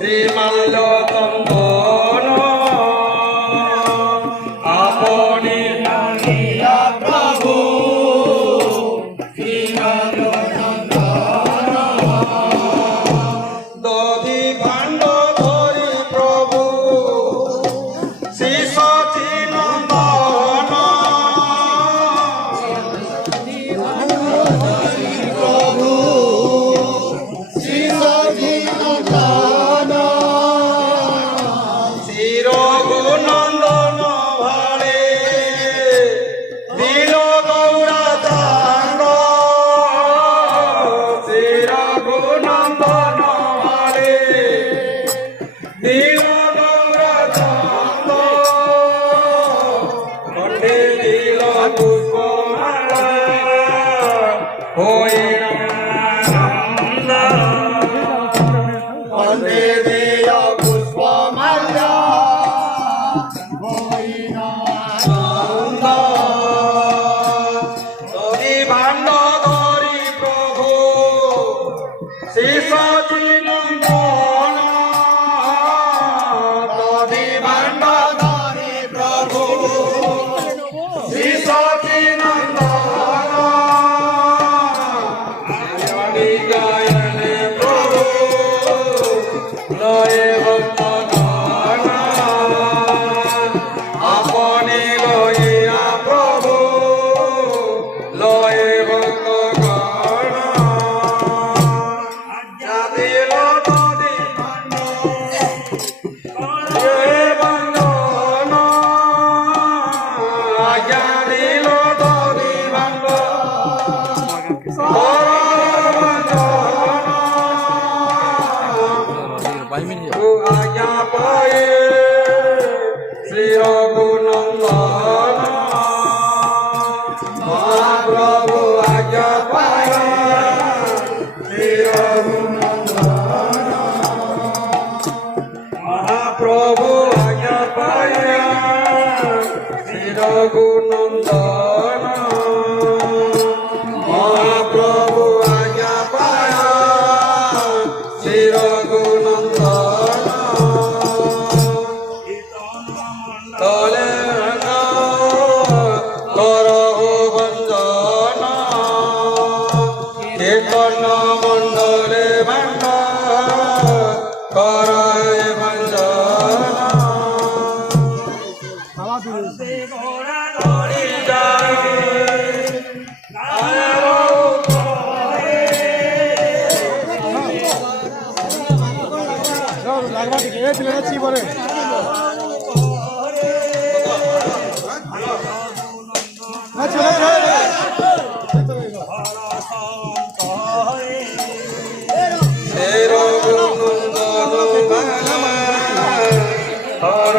শ্রীমাল্যতম্বন আপনি জানিয়া প্রভু দধি কাণ্ড ধরি প্রভু শ্রী সচিনন্দন প্রভু শ্রী সচিনন্দন শ্রী রঘুনন্দন ভালে দিল গৌরা চান্দ শ্রী রঘুনন্দন ভালে দিল গৌরা চান্দ কণ্ঠে দিল পুষ্পমালা হয়ে আনন্দ কণ্ঠে দিল পুষ্পমাল্য হইল আনন্দ। দধি ভাণ্ড ধরি প্রভু শ্রী সচিনন্দন দধি ভাণ্ড ধরি প্রভু শ্রী সচিনন্দন আয়নি গায়নে প্রভু লয়ে ভক্তগণ আপনি লইয়া প্রভু লয়ে ভক্তগণ জাতিল নদী ভাণ্ড বন্ধন আজ্ঞা দিল নদী ভাণ্ড আজ্ঞা পায়ে শ্রী রঘুনন্দন মহাপ্রভু আজ্ঞা পায় শ্রী রঘুনন্দন মহাপ্রভু আজ্ঞা পায় শ্রী রঘুনন্দন মহাপ্রভু আজ্ঞা পায় শ্রী রঘুনন্দন তলে কর বন্দন কীর্তন মণ্ডলে ভাণ্ড কর বন্দন লাগবা ঠিক এ ছিল না চিবরে আচ্ছা আচ্ছা শ্রী রঘুনন্দন হর